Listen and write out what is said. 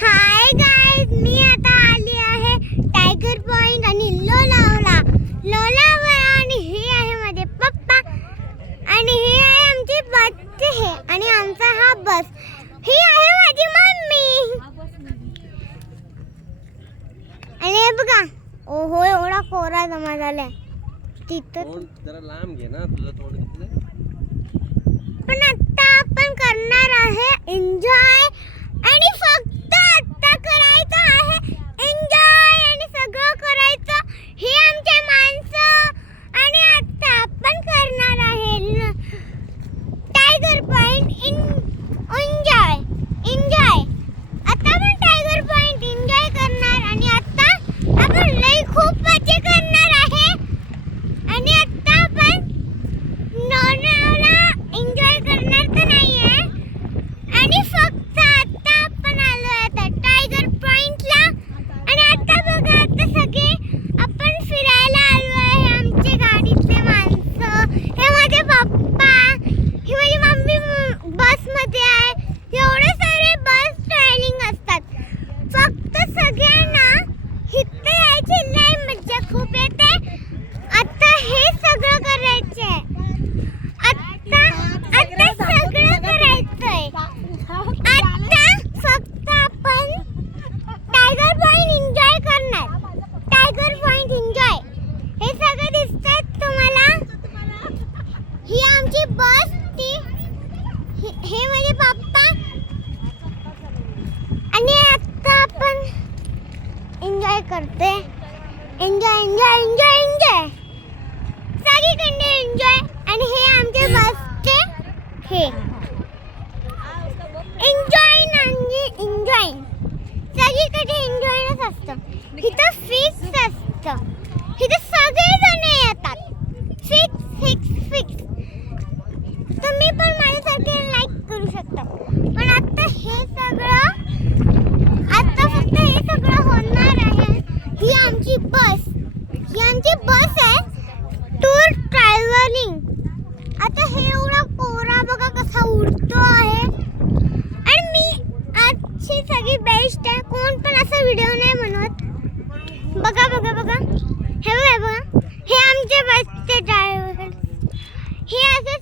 Hi guys, मी आता आली आहे टायगर पॉइंट आणि लोणावळा आणि हे आहे माझे पप्पा आणि हे आहे आमची बस हे आणि आमचा हा बस. ही आहे माझी मम्मी आणि हे बघा, ओहो एवढा कोरा जमा झालाय तिथं. जरा लांब घे ना तुझं तोंड तिथलं. पण आता आपण करणार आहे एन्जॉय आणि फक्त आता करायचं आहे एन्जॉय आणि सगळं करायचं. हे आमचे माणसं आणि आता आपण करणार आहे टायगर पॉइंट एन्जॉय. आता आपण टायगर पॉइंट एन्जॉय करणार आणि आता आपण लई खूप मजा करणार आहे आणि आता आपण लोणावळा एन्जॉय करणार तर नाहीये आणि फक्त आता आपण आलो आता टायगर पॉइंटला आणि आता बघा आता सगळे आपण फिरायला आलो आहे. आमचे गाडीतले माणसं, हे माझे पप्पा, ही माझी मम्मी बस मध्ये आहे. एवढे सारे बस ट्रॅव्हलिंग असतात. फक्त सगळ्यांना इथे यायची लई मजा खूप येते. आता हे सगळं करायचे, आता सगळं करायचंय. आता फक्त आपण टायगर पॉइंट एन्जॉय करणार. टायगर पॉइंट एन्जॉय हे सगळं दिसतात तुम्हाला. ही आमची बस, हे माझे पप्पा आणि आता आपण एन्जॉय करते. एन्जॉय सगळीकडे एन्जॉय आणि हे आमचे बसचे हे एन्जॉय सगळीकडे एन्जॉयच असतं. इथं फिक्स असतं, इथं सगळेजण येतात. फिक्स तुम्ही पण माझ्यासाठी लाईक करू शकता. पण आता फक्त हे सगळं होणार आहे. ही आमची बस आहे टूर ट्रॅव्हलिंग. आता हे एवढा कोरा बघा कसा उडतो आहे आणि मी आजची सगळी बेस्ट आहे. कोण पण असा व्हिडिओ नाही बनवत. बघा हे बघा हे आमचे बसचे ड्रायव्हर. हे असे